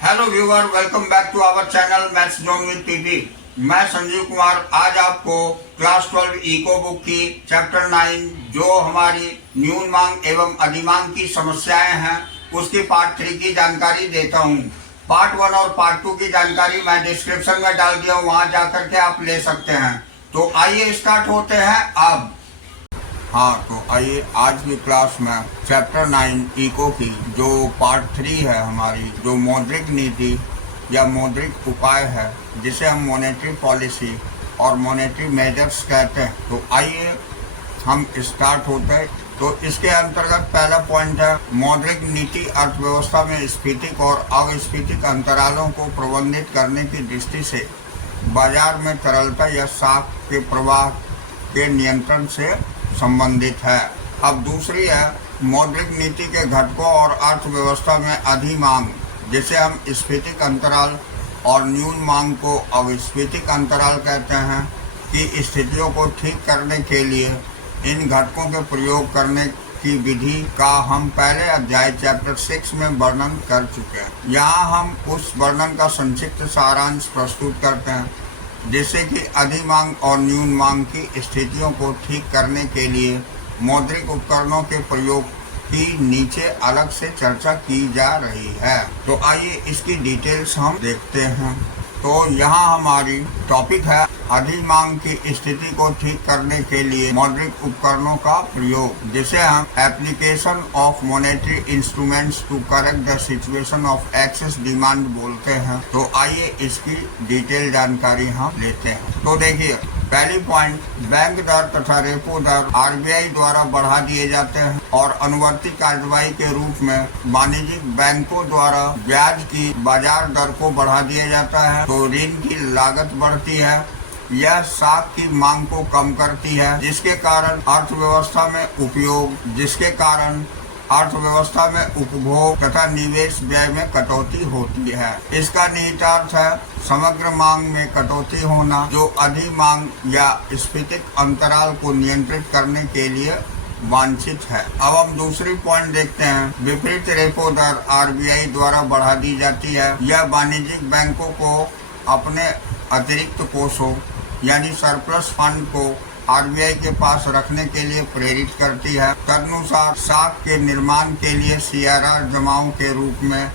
Hello viewer, welcome back to our channel maths zone with PP. मैं संजीव कुमार आज आपको class 12 eco book की chapter 9 जो हमारी न्यून मांग एवं अधिमांग की समस्याएं हैं उसकी पार्ट 3 की जानकारी देता हूं। पार्ट 1 और पार्ट 2 की जानकारी मैं डिस्क्रिप्शन में डाल दिया हूं, वहां जाकर के आप ले सकते हैं। तो आइए स्टार्ट होते हैं अब। तो आइए आज की क्लास में चैप्टर 9 इको की जो पार्ट 3 है हमारी, जो मौद्रिक नीति या मौद्रिक उपाय है जिसे हम मॉनेटरी पॉलिसी और मॉनेटरी मेजर्स कहते हैं। तो आइए हम स्टार्ट होते हैं। तो इसके अंतर्गत पहला पॉइंट है मौद्रिक नीति अर्थव्यवस्था में स्फीतिक और अविस्फीतिक अंतरालों को प्रबंधित करने की दृष्टि से बाजार में तरलता या साख के प्रवाह के नियंत्रण से संबंधित है। अब दूसरी है मौद्रिक नीति के घटकों और अर्थव्यवस्था में अधिमांग, जिसे हम स्फीतिक अंतराल और न्यून मांग को अविस्फीतिक अंतराल कहते हैं, की स्थितियों को ठीक करने के लिए इन घटकों के प्रयोग करने की विधि का हम पहले अध्याय चैप्टर 6 में वर्णन कर चुके हैं। यहाँ हम उस वर्णन का संक्षिप्त सारांश प्रस्तुत करते हैं जिससे कि अधिमांग और न्यून मांग की स्थितियों को ठीक करने के लिए मौद्रिक उपकरणों के प्रयोग की नीचे अलग से चर्चा की जा रही है। तो आइए इसकी डिटेल्स हम देखते हैं। तो यहाँ हमारी टॉपिक है अधिमांग की स्थिति को ठीक करने के लिए मौद्रिक उपकरणों का प्रयोग, जिसे हम application of monetary instruments to correct the situation of excess demand बोलते हैं। तो आइए इसकी डिटेल जानकारी हम लेते हैं। तो देखिए पहली पॉइंट, बैंक दर तथा रेपो दर आरबीआई द्वारा बढ़ा दिए जाते हैं और अनुवर्ती कार्रवाई के रूप में वाणिज्यिक बैंकों द्वारा ब्याज की बाजार दर को बढ़ा दिया जाता है। तो ऋण की लागत बढ़ती है, यह साख की मांग को कम करती है जिसके कारण अर्थव्यवस्था में उपभोग तथा निवेश व्यय में कटौती होती है। इसका निहितार्थ है समग्र मांग में कटौती होना, जो अधिमांग या स्फीतिक अंतराल को नियंत्रित करने के लिए वांछित है। अब हम दूसरी पॉइंट देखते हैं। विपरीत रेपो दर आरबीआई द्वारा बढ़ा दी जाती है। यह वाणिज्यिक बैंकों को अपने अतिरिक्त कोषों यानी सरप्लस फंड को आरबीआई के पास रखने के लिए प्रेरित करती है। तदनुसार साख के निर्माण के लिए सीआरआर जमाओं के रूप में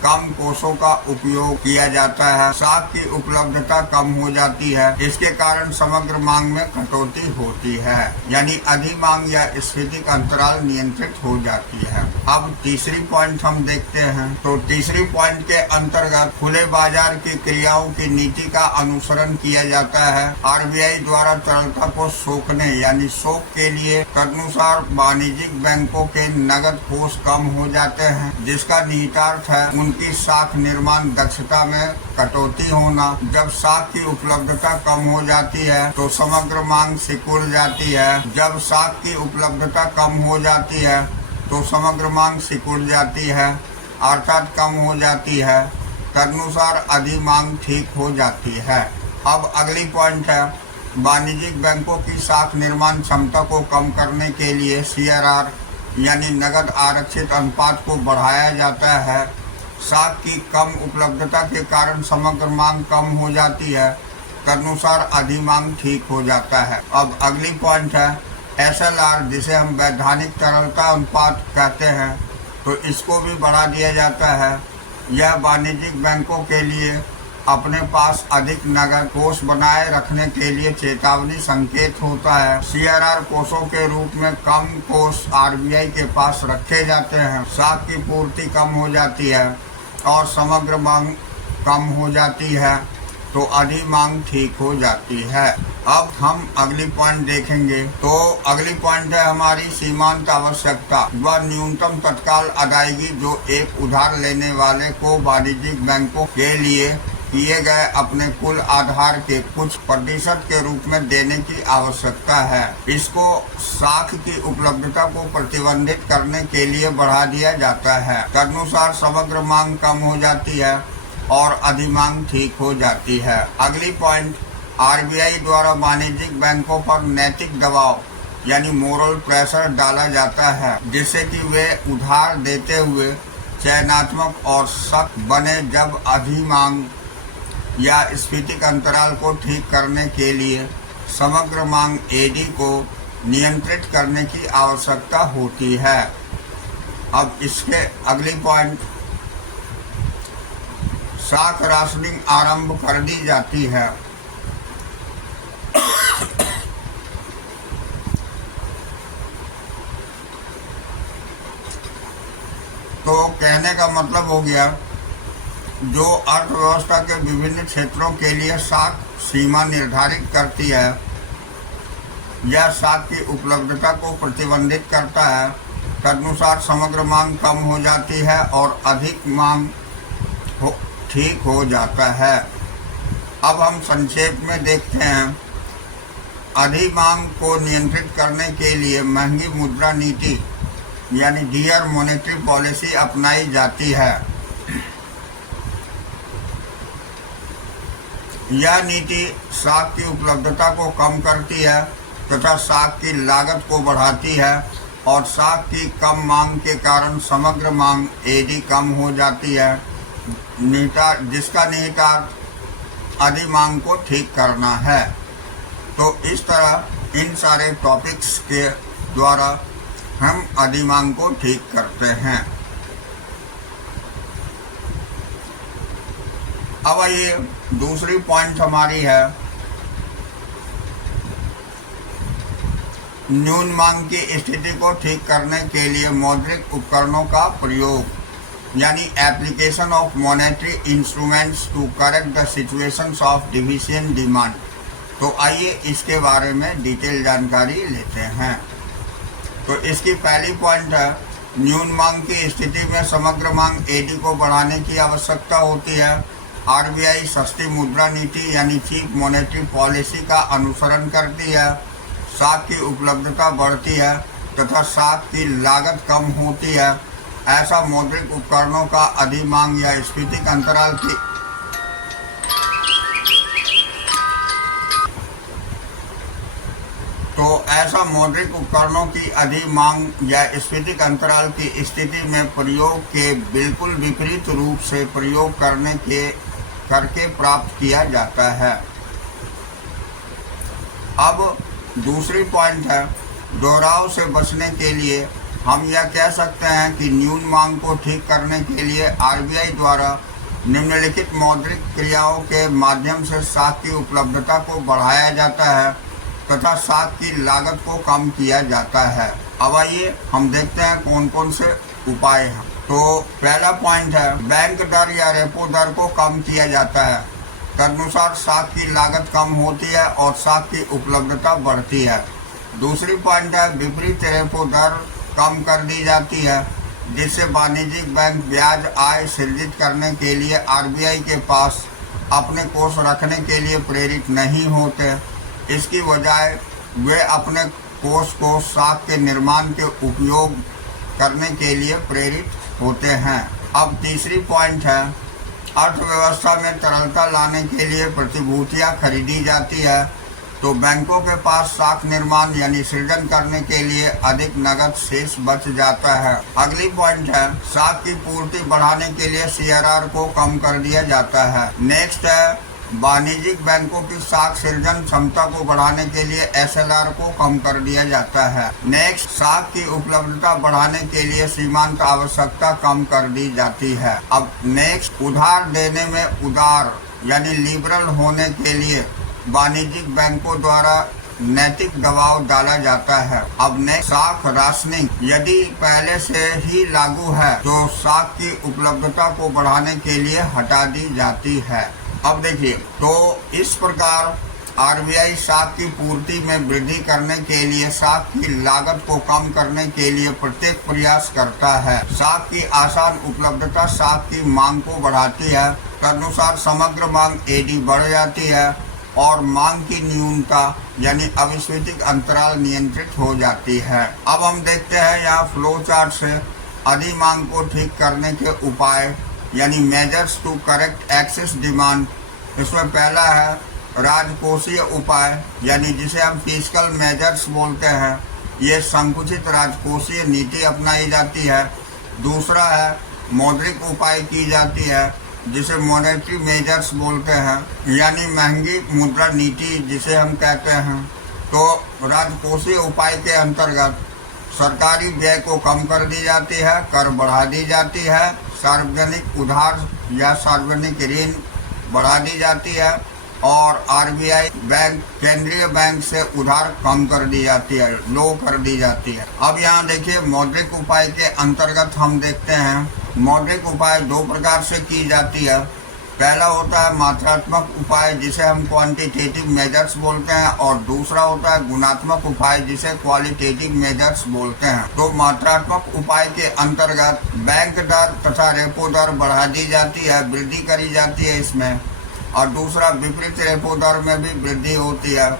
कम कोषों का उपयोग किया जाता है। साख की उपलब्धता कम हो जाती है, इसके कारण समग्र मांग में कटौती होती है, यानी अधिमांग या स्फीतिक अंतराल नियंत्रित हो जाती है। अब तीसरी पॉइंट हम देखते हैं। तो तीसरी पॉइंट के अंतर्गत खुले बाजार की क्रियाओं की नीति का अनुसरण किया जाता है। आरबीआई द्वारा तरलता को सोखने यानी शोक के लिए तदनुसार वाणिज्यिक बैंकों के नगद कोष कम हो जाते हैं, जिसका निहितार्थ है उनकी साख निर्माण दक्षता में कटौती होना। जब साख की उपलब्धता कम हो जाती है तो समग्र मांग सिकुड़ जाती है। जब साख की उपलब्धता कम हो जाती है तो समग्र मांग सिकुड़ जाती है, अर्थात कम हो जाती है। तदनुसार अधिमांग ठीक हो जाती है। अब अगली पॉइंट है वाणिज्यिक बैंकों की साख निर्माण क्षमता को कम करने के लिए सीआरआर यानी नगद आरक्षित अनुपात को बढ़ाया जाता है। साख की कम उपलब्धता के कारण समग्र मांग कम हो जाती है, तदनुसार अधिमांग ठीक हो जाता है। अब अगली पॉइंट है एसएलआर, जिसे हम वैधानिक तरलता अनुपात कहते हैं। तो इसको भी बढ़ा दिया जाता है। यह वाणिज्यिक बैंकों के लिए अपने पास अधिक नगद कोष बनाए रखने के लिए चेतावनी संकेत होता है। सीआरआर कोषों के रूप में कम कोष आरबीआई के पास रखे जाते हैं। साख की पूर्ति कम हो जाती है और समग्र मांग कम हो जाती है, तो अधिमांग ठीक हो जाती है। अब हम अगली पॉइंट देखेंगे। तो अगली पॉइंट है हमारी सीमांत आवश्यकता व न्यूनतम तत्काल अदायगी, जो एक उधार लेने वाले को वाणिज्यिक बैंकों के लिए किए गए अपने कुल आधार के कुछ प्रतिशत के रूप में देने की आवश्यकता है। इसको साख की उपलब्धता को प्रतिबंधित करने के लिए बढ़ा दिया जाता है। तदनुसार समग्र मांग कम हो जाती है और अधिमांग ठीक हो जाती है। अगली पॉइंट, आरबीआई द्वारा वाणिज्यिक बैंकों पर नैतिक दबाव यानी मोरल प्रेशर डाला जाता है, जिससे कि वे उधार देते हुए चयनात्मक और सख्त बने जब अधिमांग या स्फीतिक अंतराल को ठीक करने के लिए समग्र मांग एडी को नियंत्रित करने की आवश्यकता होती है। अब इसके अगली पॉइंट, साख राशनिंग आरंभ कर दी जाती है। तो कहने का मतलब हो गया, जो अर्थव्यवस्था के विभिन्न क्षेत्रों के लिए साख सीमा निर्धारित करती है या साख की उपलब्धता को प्रतिबंधित करता है, तदनुसार समग्र मांग कम हो जाती है और अधिक मांग ठीक हो जाता है। अब हम संक्षेप में देखते हैं, अधिमांग को नियंत्रित करने के लिए महंगी मुद्रा नीति यानी डियर मॉनेटरी पॉलिसी अपनाई जाती है। यह नीति साख की उपलब्धता को कम करती है तथा साख की लागत को बढ़ाती है और साख की कम मांग के कारण समग्र मांग एडी कम हो जाती है, जिसका निहितार्थ अधिमांग को ठीक करना है। तो इस तरह इन सारे टॉपिक्स के द्वारा हम अधिमांग को ठीक करते हैं। अब ये दूसरी पॉइंट हमारी है, न्यून मांग की स्थिति को ठीक करने के लिए मौद्रिक उपकरणों का प्रयोग, यानी application of monetary instruments to correct the situations of deficient demand. तो आइए इसके बारे में डिटेल जानकारी लेते हैं। तो इसकी पहली पॉइंट है, न्यून मांग की स्थिति में समग्र मांग एडी को बढ़ाने की आवश्यकता होती है। आरबीआई सस्ती मुद्रा नीति यानी चीप मॉनेटरी पॉलिसी का अनुसरण करती है, साख की उपलब्धता बढ़ती है तथा साख की लागत कम होती है। ऐसा मौद्रिक उपकरणों का अधिमांग या स्फीतिक अंतराल की ऐसा मौद्रिक उपकरणों की अधिमांग या स्फीतिक अंतराल की स्थिति में प्रयोग के बिल्कुल विपरीत रूप से प्रयोग करके प्राप्त किया जाता है। अब दूसरी पॉइंट है, दोहराव से बचने के लिए हम यह कह सकते हैं कि न्यून मांग को ठीक करने के लिए आरबीआई द्वारा निम्नलिखित मौद्रिक क्रियाओं के माध्यम से साख की उपलब्धता को बढ़ाया जाता है तथा साख की लागत को कम किया जाता है। अब आइए हम देखते हैं कौन कौन से उपाय हैं। तो पहला पॉइंट है, बैंक दर या रेपो दर को कम किया जाता है, तदनुसार साख की लागत कम होती है और साख की उपलब्धता बढ़ती है। दूसरी पॉइंट है, विपरीत रेपो दर कम कर दी जाती है, जिससे वाणिज्यिक बैंक ब्याज आय सृजित करने के लिए आरबीआई के पास अपने कोष रखने के लिए प्रेरित नहीं होते। इसकी बजाय वे अपने कोष को साख के निर्माण के उपयोग करने के लिए प्रेरित होते हैं। अब तीसरी पॉइंट है, अर्थव्यवस्था में तरलता लाने के लिए प्रतिभूतियां खरीदी जाती है, तो बैंकों के पास साख निर्माण यानी सृजन करने के लिए अधिक नगद शेष बच जाता है। अगली पॉइंट है, साख की पूर्ति बढ़ाने के लिए सीआरआर को कम कर दिया जाता है। नेक्स्ट है, वाणिज्यिक बैंकों की साख सृजन क्षमता को बढ़ाने के लिए एसएलआर को कम कर दिया जाता है। नेक्स्ट, साख की उपलब्धता बढ़ाने के लिए सीमांत आवश्यकता कम कर दी जाती है। अब नेक्स्ट, उधार देने में उदार यानी लिबरल होने के लिए वाणिज्यिक बैंकों द्वारा नैतिक दबाव डाला जाता है। अब नेक्स्ट, साख राशनिंग यदि पहले से ही लागू है तो साख की उपलब्धता को बढ़ाने के लिए हटा दी जाती है। अब देखिए, तो इस प्रकार आरबीआई साख की पूर्ति में वृद्धि करने के लिए साख की लागत को कम करने के लिए प्रत्येक प्रयास करता है। साख की आसान उपलब्धता साख की मांग को बढ़ाती है, तदनुसार समग्र मांग एडी बढ़ जाती है और मांग की न्यूनता यानी अविस्फीतिक अंतराल नियंत्रित हो जाती है। अब हम देखते हैं यहाँ फ्लो चार्ट से अधिमांग को ठीक करने के उपाय यानी measures to correct excess demand. इसमें पहला है राजकोषीय उपाय यानी जिसे हम फिस्कल मेजर्स बोलते हैं, ये संकुचित राजकोषीय नीति अपनाई जाती है। दूसरा है मौद्रिक उपाय की जाती है जिसे मॉनेटरी मेजर्स बोलते हैं, यानी महंगी मुद्रा नीति जिसे हम कहते हैं। तो राजकोषीय उपाय के अंतर्गत सरकारी व्यय को कम कर दी जाती है, कर बढ़ा दी जाती है, सार्वजनिक उधार या सार्वजनिक ऋण बढ़ा दी जाती है और आरबीआई बैंक केंद्रीय बैंक से उधार कम कर दी जाती है, लो कर दी जाती है। अब यहाँ देखिए मौद्रिक उपाय के अंतर्गत हम देखते हैं मौद्रिक उपाय दो प्रकार से की जाती है। पहला होता है मात्रात्मक उपाय जिसे हम क्वांटिटेटिव मेजर्स बोलते हैं और दूसरा होता है गुणात्मक उपाय जिसे क्वालिटेटिव मेजर्स बोलते हैं। तो मात्रात्मक उपाय के अंतर्गत बैंक दर तथा रेपो दर बढ़ा दी जाती है, वृद्धि करी जाती है इसमें, और दूसरा विपरीत रेपो दर में भी वृद्धि होती है।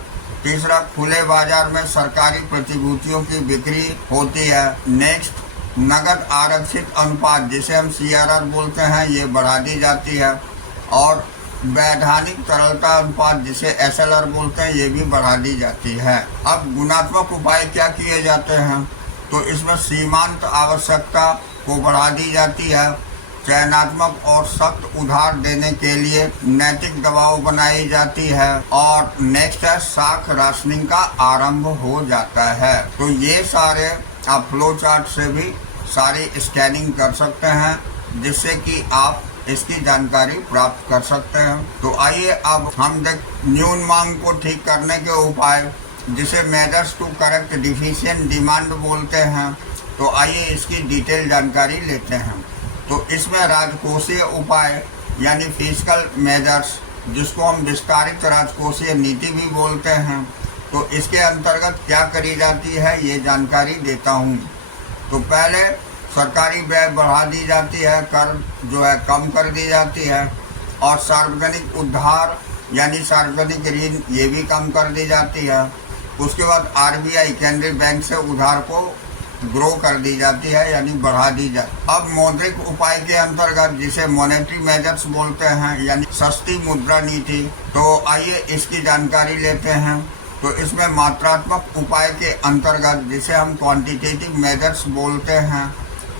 तीसरा खुले बाजार में सरकारी प्रतिभूतियों की बिक्री होती है। नेक्स्ट नगद आरक्षित अनुपात जिसे हम CRR बोलते हैं ये बढ़ा दी जाती है और वैधानिक तरलता अनुपात जिसे SLR बोलते हैं ये भी बढ़ा दी जाती है। अब गुणात्मक उपाय क्या किए जाते हैं, तो इसमें सीमांत आवश्यकता को बढ़ा दी जाती है, चयनात्मक और सख्त उधार देने के लिए नैतिक दबाव बनाई जाती है और नेक्स्ट है साख राशनिंग का आरंभ हो जाता है। तो ये सारे आप फ्लो चार्ट से भी सारी स्कैनिंग कर सकते हैं जिससे कि आप इसकी जानकारी प्राप्त कर सकते हैं। तो आइए अब हम देख न्यून मांग को ठीक करने के उपाय जिसे measures to correct deficient demand बोलते हैं। तो आइए इसकी डिटेल जानकारी लेते हैं। तो इसमें राजकोषीय उपाय यानी फिस्कल मेजर्स जिसको हम विस्तारित राजकोषीय नीति भी बोलते हैं, तो इसके अंतर्गत क्या करी जाती है ये जानकारी देता हूँ। तो पहले सरकारी व्यय बढ़ा दी जाती है, कर जो है कम कर दी जाती है और सार्वजनिक उधार यानी सार्वजनिक ऋण ये भी कम कर दी जाती है। उसके बाद आरबीआई केंद्रीय बैंक से उधार को ग्रो कर दी जाती है यानी बढ़ा दी जाती है। अब मौद्रिक उपाय के अंतर्गत जिसे मॉनेटरी मेजर्स बोलते हैं यानी सस्ती मुद्रा नीति, तो आइए इसकी जानकारी लेते हैं। तो इसमें मात्रात्मक उपाय के अंतर्गत जिसे हम क्वांटिटेटिव मेजर्स बोलते हैं,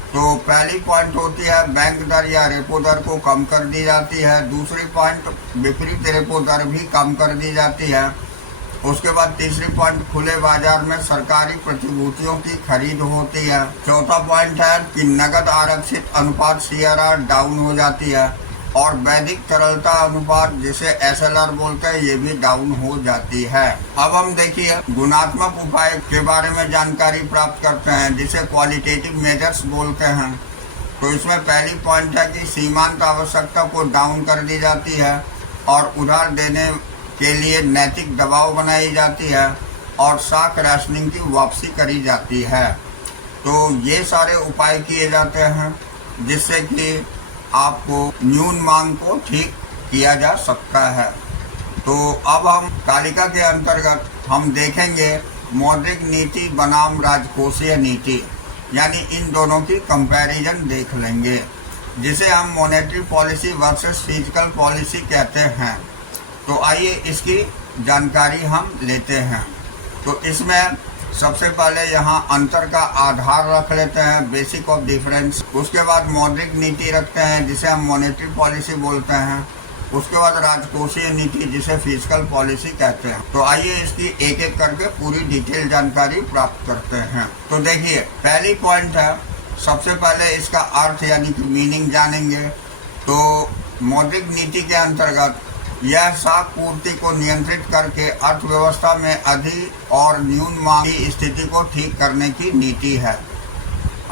तो पहली पॉइंट होती है बैंक दर या रेपो दर को कम कर दी जाती है। दूसरी पॉइंट विपरीत रेपो दर भी कम कर दी जाती है। उसके बाद तीसरी पॉइंट खुले बाजार में सरकारी प्रतिभूतियों की खरीद होती है। चौथा पॉइंट है कि नगद आरक्षित अनुपात CRR डाउन हो जाती है और वैधिक तरलता अनुपात जिसे SLR बोलते हैं ये भी डाउन हो जाती है। अब हम देखिए गुणात्मक उपाय के बारे में जानकारी प्राप्त करते हैं जिसे क्वालिटेटिव मेजर्स बोलते हैं। तो इसमें पहली पॉइंट है कि सीमांत आवश्यकता को डाउन कर दी जाती है और उधार देने के लिए नैतिक दबाव बनाई जाती है और साख राशनिंग की वापसी करी जाती है। तो ये सारे उपाय किए जाते हैं जिससे कि आपको न्यून मांग को ठीक किया जा सकता है। तो अब हम तालिका के अंतर्गत हम देखेंगे मौद्रिक नीति बनाम राजकोषीय नीति, यानी इन दोनों की कंपैरिजन देख लेंगे जिसे हम monetary policy versus physical policy कहते हैं। तो आइए इसकी जानकारी हम लेते हैं। तो इसमें सबसे पहले यहाँ अंतर का आधार रख लेते हैं, बेसिक ऑफ डिफरेंस। उसके बाद मौद्रिक नीति रखते हैं जिसे हम मॉनेटरी पॉलिसी बोलते हैं। उसके बाद राजकोषीय नीति जिसे फिजिकल पॉलिसी कहते हैं। तो आइए इसकी एक एक करके पूरी डिटेल जानकारी प्राप्त करते हैं। तो देखिए पहली पॉइंट है, सबसे पहले इसका अर्थ यानी कि मीनिंग जानेंगे। तो मौद्रिक नीति के अंतर्गत यह साख पूर्ति को नियंत्रित करके अर्थव्यवस्था में अधिक और न्यून मांग की स्थिति को ठीक करने की नीति है।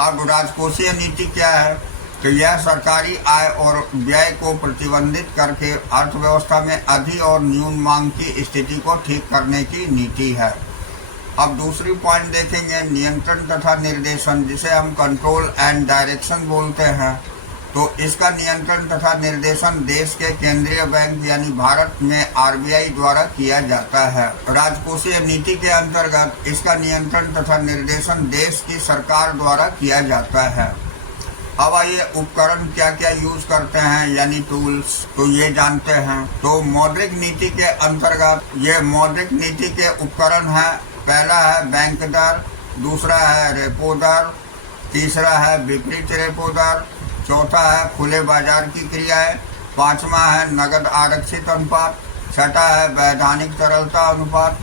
अब राजकोषीय नीति क्या है कि यह सरकारी आय और व्यय को प्रतिबंधित करके अर्थव्यवस्था में अधिक और न्यून मांग की स्थिति को ठीक करने की नीति है। अब दूसरी पॉइंट देखेंगे नियंत्रण तथा निर्देशन जिसे हम कंट्रोल एंड डायरेक्शन बोलते हैं। तो इसका नियंत्रण तथा निर्देशन देश के केंद्रीय बैंक यानी भारत में आरबीआई द्वारा किया जाता है। राजकोषीय नीति के अंतर्गत इसका नियंत्रण तथा निर्देशन देश की सरकार द्वारा किया जाता है। अब आइए उपकरण क्या क्या यूज करते हैं यानी टूल्स, तो ये जानते हैं। तो मौद्रिक नीति के अंतर्गत ये मौद्रिक नीति के उपकरण है। पहला है बैंक दर, दूसरा है रेपो दर, तीसरा है विपरीत रेपो दर, चौथा है खुले बाजार की क्रियाएं, पांचवा है नगद आरक्षित अनुपात, छठा है वैधानिक तरलता अनुपात,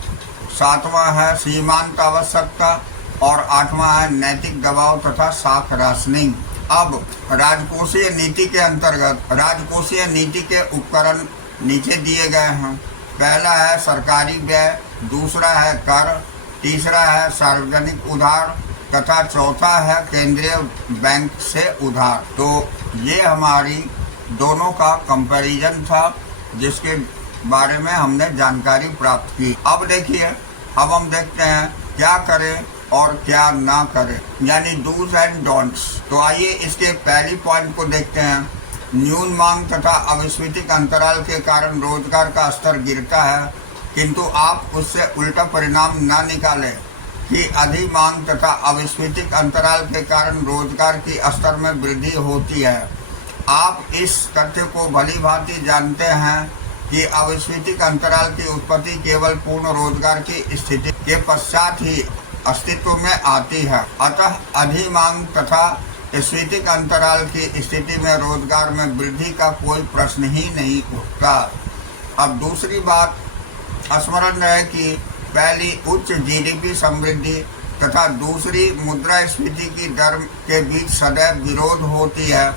सातवां है सीमांत आवश्यकता और आठवां है नैतिक दबाव तथा साख राशनिंग। अब राजकोषीय नीति के अंतर्गत राजकोषीय नीति के उपकरण नीचे दिए गए हैं। पहला है सरकारी व्यय, दूसरा है कर, तीसरा है सार्वजनिक उधार तथा चौथा है केंद्रीय बैंक से उधार। तो ये हमारी दोनों का कंपैरिजन था जिसके बारे में हमने जानकारी प्राप्त की। अब देखिए, अब हम देखते हैं क्या करें और क्या ना करें, यानी डूज एंड डोंट्स। तो आइए इसके पहली पॉइंट को देखते हैं। न्यून मांग तथा अविस्फीतिक अंतराल के कारण रोजगार का स्तर गिरता है, किंतु आप उससे उल्टा परिणाम न निकालें कि अधिक मांग तथा अविस्फीतिक अंतराल के कारण रोजगार की स्तर में वृद्धि होती है। आप इस तथ्य को भली भांति जानते हैं कि अविस्फीतिक अंतराल की उत्पत्ति केवल पूर्ण रोजगार की स्थिति के पश्चात ही अस्तित्व में आती है। अतः अधिक मांग तथा स्फीतिक अंतराल की स्थिति में रोजगार में वृद्धि का कोई प्रश्न ही नहीं उठता। अब दूसरी बात स्मरण रहे कि पहली उच्च जीडीपी समृद्धि तथा दूसरी मुद्रास्फीति की दर के बीच सदैव विरोध होती है।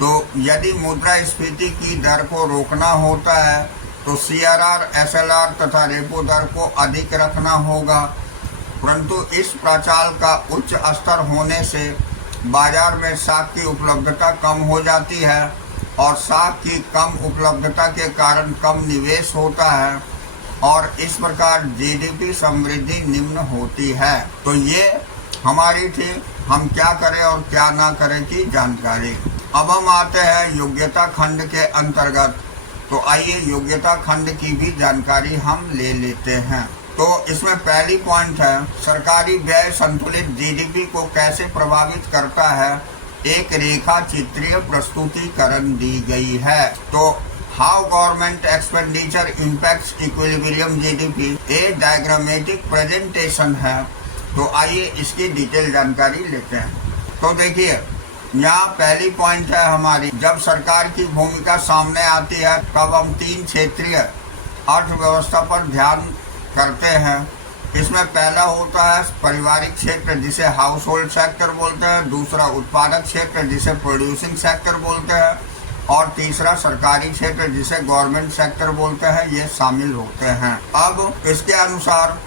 तो यदि मुद्रास्फीति की दर को रोकना होता है तो सीआरआर, एसएलआर तथा रेपो दर को अधिक रखना होगा, परंतु इस प्रचाल का उच्च स्तर होने से बाजार में साख की उपलब्धता कम हो जाती है और साख की कम उपलब्धता के कारण कम निवेश होता है और इस प्रकार जीडीपी समृद्धि निम्न होती है। तो ये हमारी थी हम क्या करें और क्या ना करें की जानकारी। अब हम आते हैं योग्यता खंड के अंतर्गत। तो आइए योग्यता खंड की भी जानकारी हम ले लेते हैं। तो इसमें पहली पॉइंट है सरकारी व्यय संतुलित जीडीपी को कैसे प्रभावित करता है, एक रेखा चित्रीय प्रस्तुतिकरण दी गई है। तो how government expenditure impacts equilibrium GDP A diagrammatic presentation है। तो आइए इसकी डिटेल जानकारी लेते हैं। तो देखिए, यहाँ पहली पॉइंट है हमारी, जब सरकार की भूमिका सामने आती है तब हम तीन क्षेत्रीय अर्थव्यवस्था पर ध्यान करते हैं। इसमें पहला होता है पारिवारिक क्षेत्र जिसे हाउस होल्ड सेक्टर बोलते हैं, दूसरा उत्पादक क्षेत्र जिसे प्रोड्यूसिंग सेक्टर बोलते हैं और तीसरा सरकारी क्षेत्र जिसे गवर्नमेंट सेक्टर बोलते हैं। ये शामिल होते हैं। अब इसके अनुसार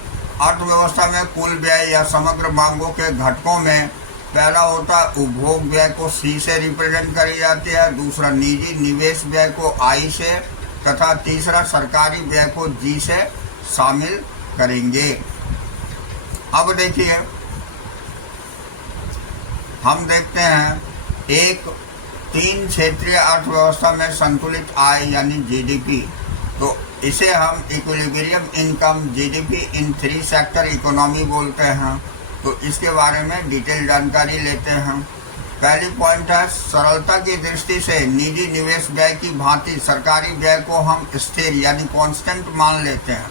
अर्थव्यवस्था में कुल व्यय या समग्र मांगों के घटकों में पहला होता है उपभोग व्यय को सी से रिप्रेजेंट करी जाती है, दूसरा निजी निवेश व्यय को आई से तथा तीसरा सरकारी व्यय को जी से शामिल करेंगे। अब देखिए, हम देखते हैं एक तीन क्षेत्रीय अर्थव्यवस्था में संतुलित आय यानी जीडीपी। तो इसे हम equilibrium income GDP in three sector economy बोलते हैं। तो इसके बारे में डिटेल जानकारी लेते हैं। पहली पॉइंट है सरलता की दृष्टि से निजी निवेश व्यय की भांति सरकारी व्यय को हम स्थिर यानी कांस्टेंट मान लेते हैं।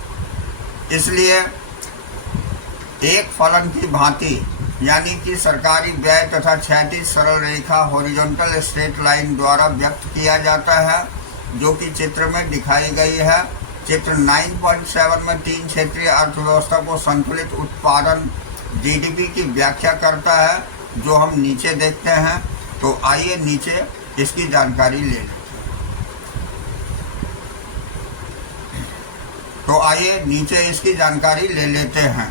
इसलिए एक फलन की भांति यानी कि सरकारी व्यय तथा क्षैतिज सरल रेखा हॉरिजॉन्टल स्ट्रेट लाइन द्वारा व्यक्त किया जाता है, जो कि चित्र में दिखाई गई है। चित्र 9.7 में तीन क्षेत्रीय अर्थव्यवस्था को संतुलित उत्पादन जीडीपी की व्याख्या करता है, जो हम नीचे देखते हैं। तो आइए नीचे इसकी जानकारी ले लें। तो आइए नीचे इसकी जानकारी ले लेते हैं।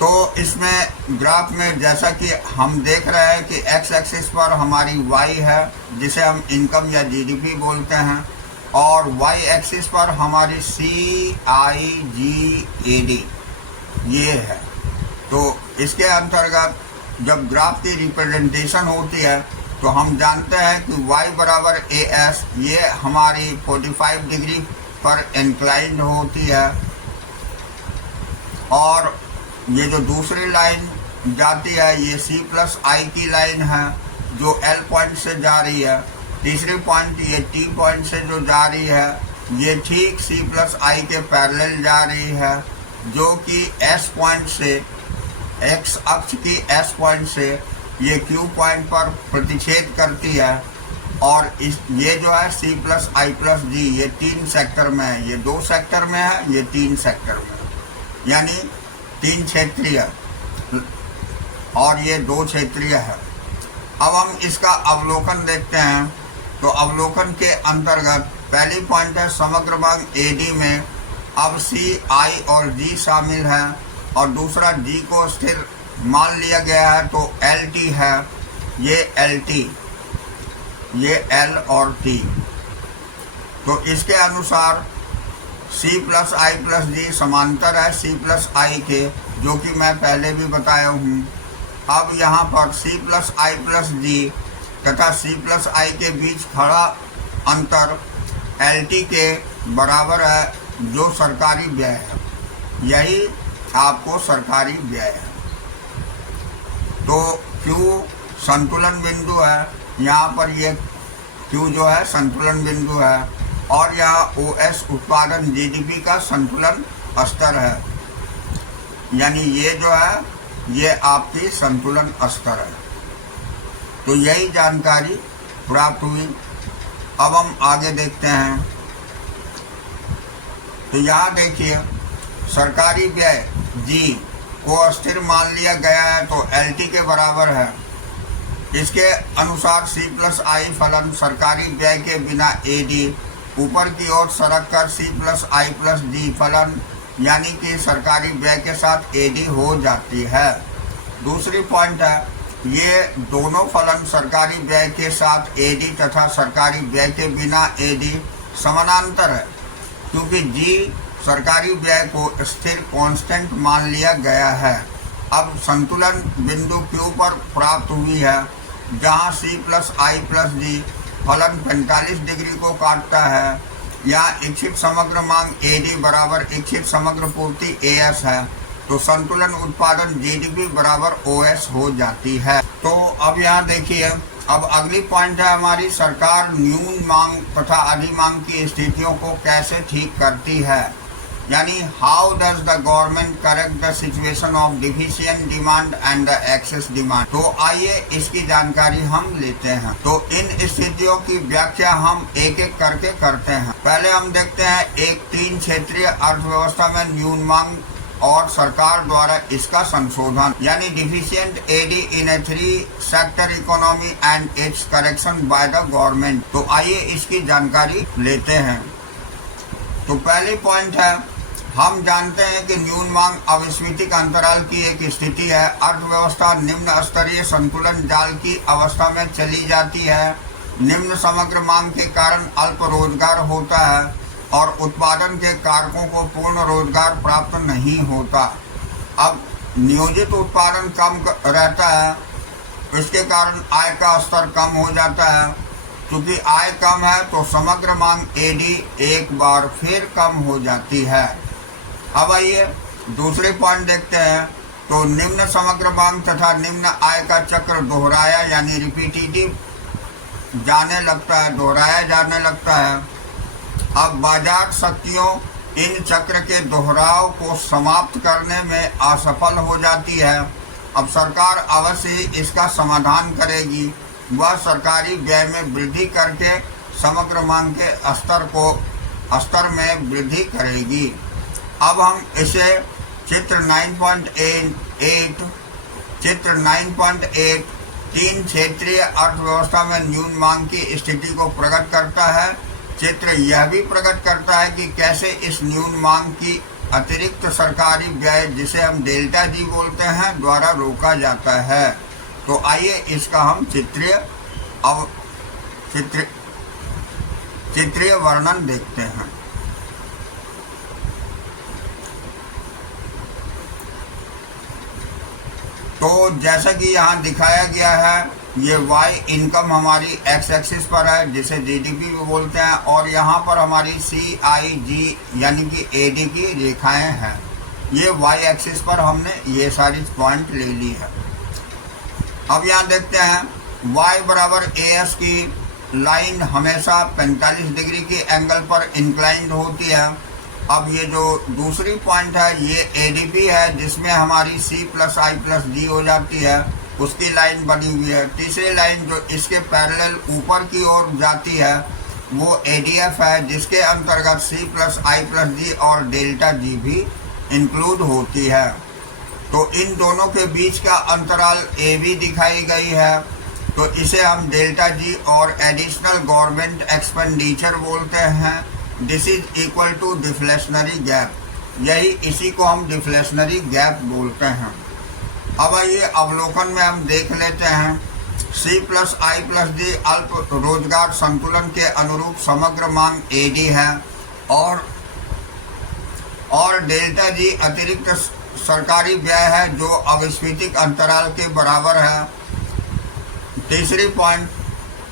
तो इसमें ग्राफ में जैसा कि हम देख रहे हैं कि एक्स एक्सिस पर हमारी वाई है जिसे हम इनकम या जीडीपी बोलते हैं और वाई एक्सिस पर हमारी CIGAD ये है। तो इसके अंतर्गत जब ग्राफ की रिप्रेजेंटेशन होती है तो हम जानते हैं कि y बराबर AS ये हमारी 45 डिग्री पर इंक्लाइंड होती है और ये जो दूसरी लाइन जाती है ये C+I की लाइन है जो L पॉइंट से जा रही है। तीसरी पॉइंट ये T पॉइंट से जो जा रही है ये ठीक C+I के पैरेलल जा रही है, जो कि S पॉइंट से, X अक्ष की S पॉइंट से ये Q पॉइंट पर प्रतिच्छेद करती है और ये जो है C plus I plus D ये 3 सेक्टर में है, ये 2 सेक्टर में है, ये 3 सेक्टर में है, यानी 3 क्षेत्रीय और ये 2 क्षेत्रीय है। अब हम इसका अवलोकन देखते हैं। तो अवलोकन के अंतर्गत पहली पॉइंट है समग्र मांग AD में अब C, I और G शामिल है और दूसरा G को स्थिर मान लिया गया है तो LT है, ये LT, ये L और T। तो इसके अनुसार C plus I plus D समांतर है C प्लस I के, जो कि मैं पहले भी बताया हूँ। अब यहाँ पर C plus I plus D तथा C प्लस I के बीच खड़ा अंतर LT के बराबर है, जो सरकारी व्यय है, यही आपको सरकारी व्यय है। तो Q संतुलन बिंदु है, यहाँ पर ये Q जो है संतुलन बिंदु है और यहाँ OS उत्पादन GDP का संतुलन स्तर है, यानी ये जो है ये आपकी संतुलन स्तर है। तो यही जानकारी प्राप्त हुई। अब हम आगे देखते हैं। तो यहाँ देखिए सरकारी व्यय G को स्थिर मान लिया गया है तो LT के बराबर है। इसके अनुसार C प्लस I फलन सरकारी व्यय के बिना AD ऊपर की ओर सरक कर C plus I plus D फलन यानी कि सरकारी व्यय के साथ AD हो जाती है। दूसरी पॉइंट है ये दोनों फलन सरकारी व्यय के साथ AD तथा सरकारी व्यय के बिना AD समानांतर है, क्योंकि G सरकारी व्यय को स्थिर कांस्टेंट मान लिया गया है। अब संतुलन बिंदु Q पर प्राप्त हुई है, जहां C plus I plus D फलन 45 डिग्री को काटता है। यहाँ इच्छित समग्र मांग AD बराबर इच्छित समग्र पूर्ति AS है, तो संतुलन उत्पादन GDP बराबर OS हो जाती है। तो अब यहाँ देखिए, अब अगली पॉइंट है हमारी सरकार न्यून मांग तथा अधिमांग की स्थितियों को कैसे ठीक करती है, यानी how does the government correct the situation of deficient demand and the excess demand. तो आइए इसकी जानकारी हम लेते हैं। तो इन स्थितियों की व्याख्या हम एक एक करके करते हैं। पहले हम देखते हैं एक 3 क्षेत्रीय अर्थव्यवस्था में न्यून मांग और सरकार द्वारा इसका संशोधन, यानी deficient AD in A 3 sector economy and it's correction by the government. तो आइए इसकी जानकारी लेते हैं। तो पहली पॉइंट है, हम जानते हैं कि न्यून मांग अविस्मृतिक अंतराल की एक स्थिति है। अर्थव्यवस्था निम्न स्तरीय संतुलन जाल की अवस्था में चली जाती है। निम्न समग्र मांग के कारण अल्प रोजगार होता है और उत्पादन के कारकों को पूर्ण रोजगार प्राप्त नहीं होता। अब नियोजित उत्पादन कम रहता है, इसके कारण आय का स्तर कम हो जाता है। क्योंकि आय कम है तो समग्र मांग AD एक बार फिर कम हो जाती है। अब आइए दूसरे पॉइंट देखते हैं। तो निम्न समग्र मांग तथा निम्न आय का चक्र दोहराया यानी रिपीटिटिव जाने लगता है, दोहराया जाने लगता है। अब बाजार शक्तियों इन चक्र के दोहराव को समाप्त करने में असफल हो जाती है। अब सरकार अवश्य ही इसका समाधान करेगी। वह सरकारी व्यय में वृद्धि करके समग्र मांग के स्तर में वृद्धि करेगी। अब हम इसे चित्र 9.8 3 क्षेत्रीय अर्थव्यवस्था में न्यून मांग की स्थिति को प्रकट करता है। चित्र यह भी प्रकट करता है कि कैसे इस न्यून मांग की अतिरिक्त सरकारी व्यय, जिसे हम डेल्टा G बोलते हैं, द्वारा रोका जाता है। तो आइए इसका हम चित्रीय वर्णन देखते हैं। तो जैसा कि यहाँ दिखाया गया है, ये Y इनकम हमारी X एक्सिस पर है, जिसे GDP भी बोलते हैं, और यहाँ पर हमारी CIG यानी कि AD की रेखाएं हैं। ये Y एक्सिस पर हमने ये सारी पॉइंट ले ली है। अब यहाँ देखते हैं Y बराबर AS की लाइन हमेशा 45 डिग्री के एंगल पर इंक्लाइंड होती है। अब ये जो दूसरी पॉइंट है ये ADP है, जिसमें हमारी C plus I plus D हो जाती है। उसकी लाइन बनी हुई है। तीसरी लाइन जो इसके पैरेलल ऊपर की ओर जाती है वो एडीएफ है, जिसके अंतर्गत C plus I plus G और डेल्टा G भी इंक्लूड होती है। तो इन दोनों के बीच का अंतराल AB दिखाई गई है, तो इसे हम डेल्टा G और एडिशनल गवर्नमेंट एक्सपेंडिचर बोलते हैं। This is equal to deflationary gap, यही इसी को हम डिफ्लेशनरी गैप बोलते हैं। अब आइए अवलोकन में हम देख लेते हैं। C plus I plus D अल्प रोजगार संतुलन के अनुरूप समग्र मांग AD है और डेल्टा G अतिरिक्त सरकारी व्यय है जो अविस्फीतिक अंतराल के बराबर है। तीसरी पॉइंट,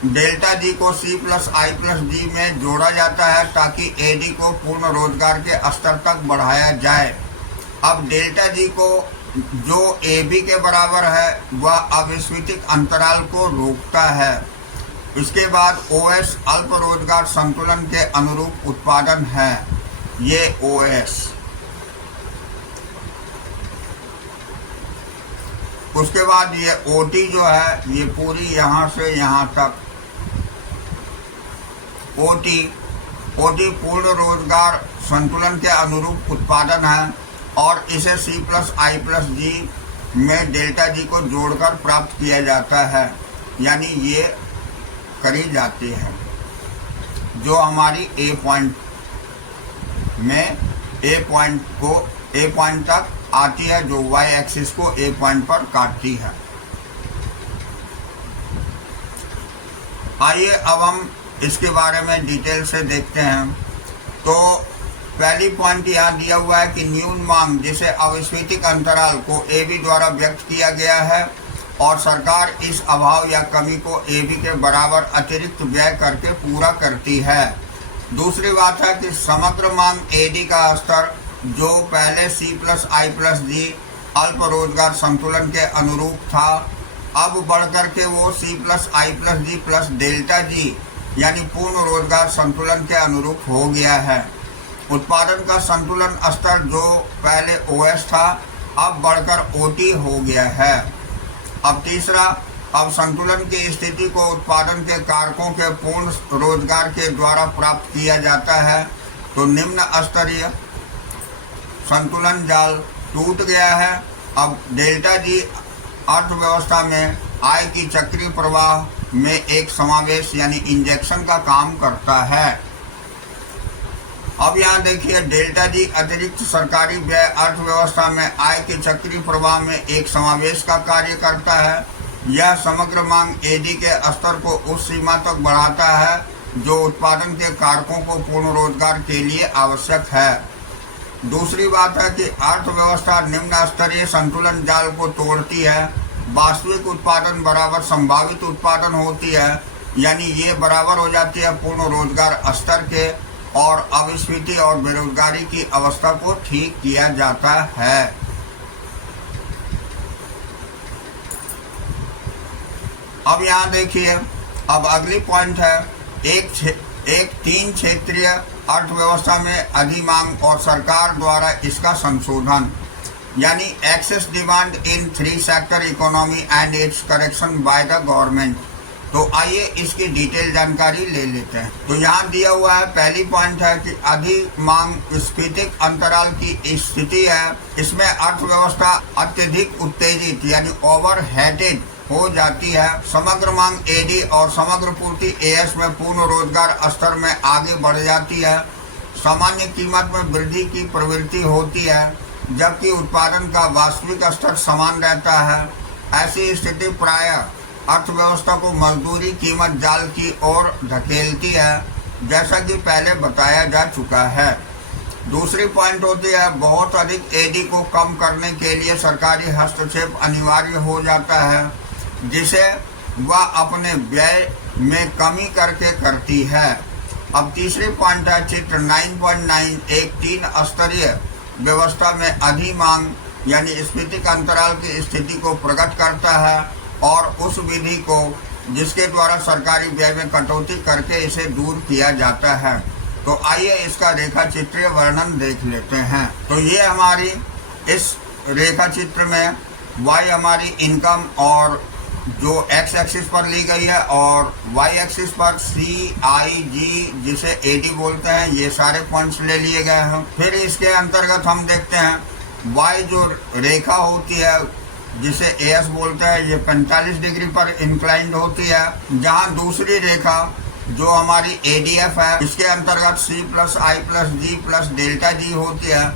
डेल्टा G को C plus I plus D में जोड़ा जाता है ताकि AD को पूर्ण रोजगार के स्तर तक बढ़ाया जाए। अब डेल्टा G को जो AB के बराबर है वह अविस्फीतिक अंतराल को रोकता है। इसके बाद OS अल्प रोजगार संतुलन के अनुरूप उत्पादन है, ये OS। उसके बाद ये OT जो है ये पूरी यहाँ से यहाँ तक OT पूर्ण रोजगार संतुलन के अनुरूप उत्पादन है और इसे C plus I plus G में डेल्टा G को जोड़कर प्राप्त किया जाता है, यानी ये करी जाती है जो हमारी A पॉइंट में A पॉइंट तक आती है, जो Y एक्सिस को A पॉइंट पर काटती है। आइए अब हम इसके बारे में डिटेल से देखते हैं। तो पहली पॉइंट यहाँ दिया हुआ है कि न्यून मांग जिसे अविस्फीतिक अंतराल को AB द्वारा व्यक्त किया गया है और सरकार इस अभाव या कमी को AB के बराबर अतिरिक्त व्यय करके पूरा करती है। दूसरी बात है कि समग्र मांग AD का स्तर जो पहले C plus I plus G अल्प रोजगार संतुलन के अनुरूप था, अब बढ़कर के वो C plus I plus G plus delta G यानी पूर्ण रोजगार संतुलन के अनुरूप हो गया है। उत्पादन का संतुलन स्तर जो पहले OS था अब बढ़कर OT हो गया है। अब तीसरा, अब संतुलन की स्थिति को उत्पादन के कारकों के पूर्ण रोजगार के द्वारा प्राप्त किया जाता है। तो निम्न स्तरीय संतुलन जाल टूट गया है। अब डेल्टा G अर्थव्यवस्था में आय की चक्रीय प्रवाह में एक समावेश यानी इंजेक्शन का काम करता है। अब यहाँ देखिए, डेल्टा G अतिरिक्त सरकारी व्यय अर्थव्यवस्था में आय के चक्रीय प्रवाह में एक समावेश का कार्य करता है। यह समग्र मांग AD के स्तर को उस सीमा तक बढ़ाता है जो उत्पादन के कारकों को पूर्ण रोजगार के लिए आवश्यक है। दूसरी बात है कि अर्थव्यवस्था निम्न स्तरीय संतुलन जाल को तोड़ती है। वास्तविक उत्पादन बराबर संभावित उत्पादन होती है, यानी ये बराबर हो जाती है पूर्ण रोजगार स्तर के और अविस्फीति और बेरोजगारी की अवस्था को ठीक किया जाता है। अब यहाँ देखिए, अब अगली पॉइंट है एक तीन क्षेत्रीय अर्थव्यवस्था में अधिमांग और सरकार द्वारा इसका संशोधन, यानी excess demand in 3 sector economy and it's correction by the government. तो आइए इसकी डिटेल जानकारी ले लेते हैं। तो यहाँ दिया हुआ है, पहली पॉइंट है कि अधिमांग स्फीतिक अंतराल की स्थिति है। इसमें अर्थव्यवस्था अत्यधिक उत्तेजित यानी ओवर हेटेड हो जाती है। समग्र मांग AD और समग्र पूर्ति AS में पूर्ण रोजगार स्तर में आगे बढ़ जाती है। सामान्य कीमत में वृद्धि की प्रवृत्ति होती है जबकि उत्पादन का वास्तविक स्तर समान रहता है। ऐसी स्थिति प्रायः अर्थव्यवस्था को मजदूरी कीमत जाल की ओर धकेलती है, जैसा कि पहले बताया जा चुका है। दूसरी पॉइंट होती है, बहुत अधिक AD को कम करने के लिए सरकारी हस्तक्षेप अनिवार्य हो जाता है, जिसे वह अपने व्यय में कमी करके करती है। अब तीसरी पॉइंट है चित्र 9.9, एक 3 स्तरीय व्यवस्था में अधिमांग यानी स्फीतिक अंतराल की स्थिति को प्रकट करता है और उस विधि को जिसके द्वारा सरकारी व्यय में कटौती करके इसे दूर किया जाता है। तो आइए इसका रेखा चित्रीय वर्णन देख लेते हैं। तो ये हमारी इस रेखा चित्र में वाई हमारी इनकम और जो एक्स एक्सिस पर ली गई है, और वाई एक्सिस पर सी आई जी जिसे एडी बोलते हैं, ये सारे पॉइंट्स ले लिए गए हैं। फिर इसके अंतर्गत हम देखते हैं वाई जो रेखा होती है जिसे एस बोलते हैं, ये 45 डिग्री पर इंक्लाइंड होती है, जहां दूसरी रेखा जो हमारी एडीएफ है इसके अंतर्गत सी प्लस आई प्लस जी प्लस डेल्टा जी होती है,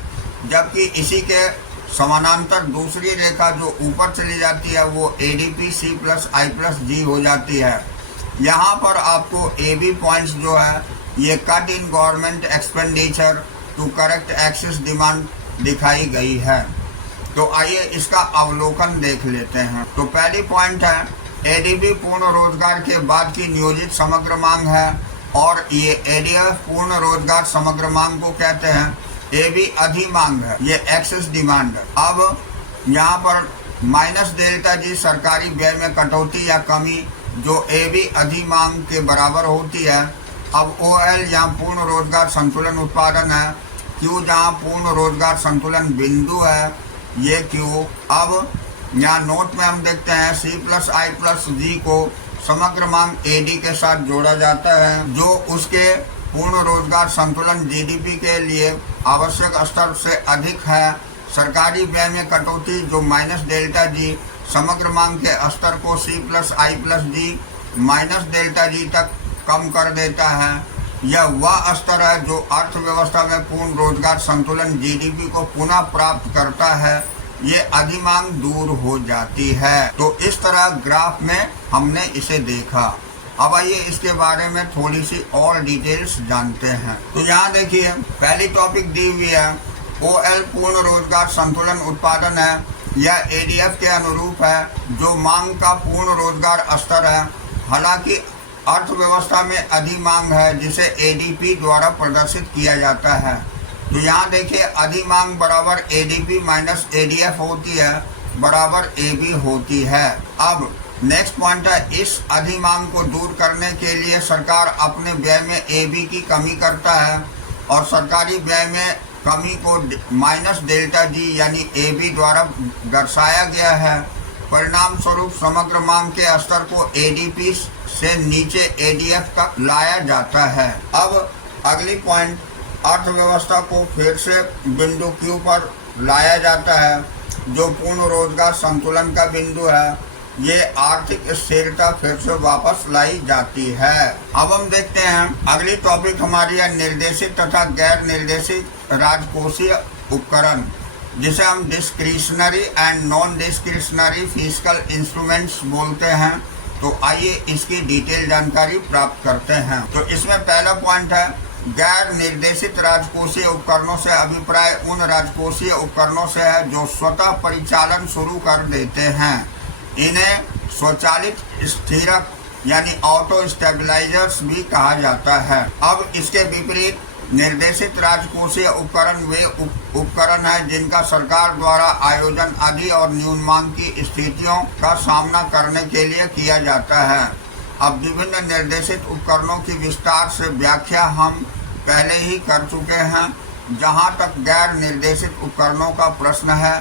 जबकि इसी के समानांतर दूसरी रेखा जो ऊपर चली जाती है वो एडीपी सी प्लस आई प्लस जी हो जाती है। यहाँ पर आपको एबी पॉइंट्स जो है ये cut in government expenditure to correct excess demand दिखाई गई है। तो आइए इसका अवलोकन देख लेते हैं। तो पहली पॉइंट है एडीबी पूर्ण रोजगार के बाद की नियोजित समग्र मांग है, और ये एडीएफ पूर्ण रोजगार समग्र मांग को कहते हैं। ए भी अधिमांग है, ये एक्सेस डिमांड है। अब यहाँ पर माइनस डेल्टा जी सरकारी व्यय में कटौती या कमी जो ए भी अधिमांग के बराबर होती है। अब ओ एल यहाँ पूर्ण रोजगार संतुलन उत्पादन है, क्यू जहाँ पूर्ण रोजगार संतुलन बिंदु है, ये क्यू। अब यहाँ नोट में हम देखते हैं सी प्लस आई प्लस जी को समग्र मांग एडी के साथ जोड़ा जाता है, जो उसके पूर्ण रोजगार संतुलन जीडीपी के लिए आवश्यक स्तर से अधिक है। सरकारी व्यय में कटौती जो माइनस डेल्टा जी समग्र मांग के स्तर को सी प्लस आई प्लस जी माइनस डेल्टा जी तक कम कर देता है। यह वह स्तर है जो अर्थव्यवस्था में पूर्ण रोजगार संतुलन जीडीपी को पुनः प्राप्त करता है। ये अधिमांग दूर हो जाती है। तो इस तरह ग्राफ में हमने इसे देखा। अब आइए इसके बारे में थोड़ी सी और डिटेल्स जानते हैं। तो यहाँ देखिए पहली टॉपिक दी हुई है ओएल पूर्ण रोजगार संतुलन उत्पादन है। यह एडीएफ के अनुरूप है जो मांग का पूर्ण रोजगार स्तर है। हालांकि अर्थव्यवस्था में अधिमांग है जिसे एडीपी द्वारा प्रदर्शित किया जाता है। तो यहाँ देखिए अधिमांग बराबर एडीपी माइनस एडीएफ होती है, बराबर एबी होती है। अब नेक्स्ट पॉइंट है इस अधिमांग को दूर करने के लिए सरकार अपने व्यय में एबी की कमी करता है, और सरकारी व्यय में कमी को माइनस डेल्टा जी यानी एबी द्वारा दर्शाया गया है। परिणाम स्वरूप समग्र मांग के स्तर को एडीपी से नीचे एडीएफ तक लाया जाता है। अब अगली पॉइंट अर्थव्यवस्था को फिर से बिंदु क्यू पर लाया जाता है जो पूर्ण रोजगार संतुलन का बिंदु है। ये आर्थिक स्थिरता फिर से वापस लाई जाती है। अब हम देखते हैं अगली टॉपिक हमारी है निर्देशित तथा गैर निर्देशित राजकोषीय उपकरण, जिसे हम discretionary and non discretionary fiscal instruments बोलते हैं। तो आइए इसकी डिटेल जानकारी प्राप्त करते हैं। तो इसमें पहला पॉइंट है गैर निर्देशित राजकोषीय उपकरणों से अभिप्राय उन राजकोषीय उपकरणों से है जो स्वतः परिचालन शुरू कर देते हैं। इन्हें स्वचालित स्थिरक यानी ऑटो स्टेबलाइजर्स भी कहा जाता है। अब इसके विपरीत निर्देशित राजकोषीय उपकरण वे उपकरण हैं जिनका सरकार द्वारा आयोजन अधि और न्यून मांग की स्थितियों का सामना करने के लिए किया जाता है। अब विभिन्न निर्देशित उपकरणों की विस्तार से व्याख्या हम पहले ही कर चुके हैं। जहां तक गैर निर्देशित उपकरणों का प्रश्न है,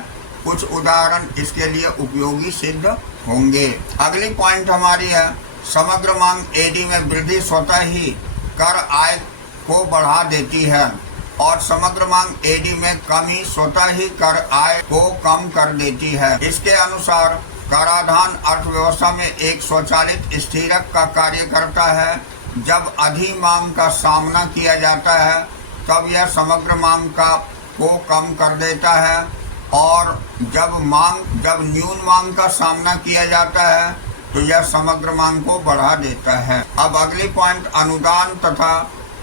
कुछ उदाहरण इसके लिए उपयोगी सिद्ध होंगे। अगली पॉइंट हमारी है समग्र मांग एडी में वृद्धि स्वतः ही कर आय को बढ़ा देती है, और समग्र मांग एडी में कमी स्वतः ही कर आय को कम कर देती है। इसके अनुसार कराधान अर्थव्यवस्था में एक स्वचालित स्थिरक का कार्य करता है। जब अधिमांग का सामना किया जाता है तब यह समग्र मांग को कम कर देता है, और जब न्यून मांग का सामना किया जाता है तो यह समग्र मांग को बढ़ा देता है। अब अगली पॉइंट अनुदान तथा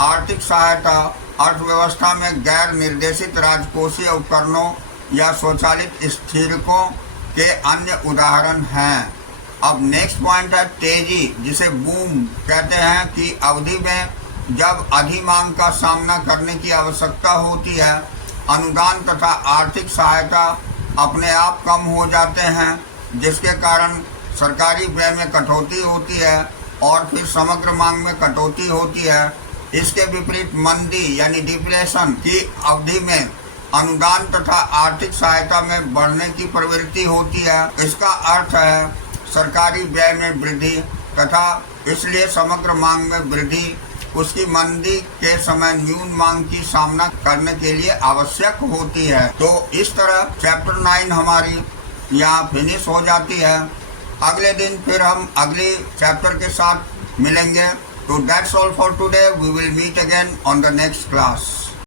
आर्थिक सहायता अर्थव्यवस्था में गैर निर्देशित राजकोषीय उपकरणों या स्वचालित स्थिरकों के अन्य उदाहरण हैं। अब नेक्स्ट पॉइंट है तेजी, जिसे बूम कहते हैं कि अवधि में जब अधिमांग का सामना करने की आवश्यकता होती है, अनुदान तथा आर्थिक सहायता अपने आप कम हो जाते हैं, जिसके कारण सरकारी व्यय में कटौती होती है और फिर समग्र मांग में कटौती होती है। इसके विपरीत मंदी यानी डिप्रेशन की अवधि में अनुदान तथा आर्थिक सहायता में बढ़ने की प्रवृत्ति होती है। इसका अर्थ है सरकारी व्यय में वृद्धि तथा इसलिए समग्र मांग में वृद्धि उसकी मंदी के समय न्यून मांग की सामना करने के लिए आवश्यक होती है। तो इस तरह चैप्टर 9 हमारी यहाँ फिनिश हो जाती है। अगले दिन फिर हम अगले चैप्टर के साथ मिलेंगे। तो that's all for today. We will meet again on the next class.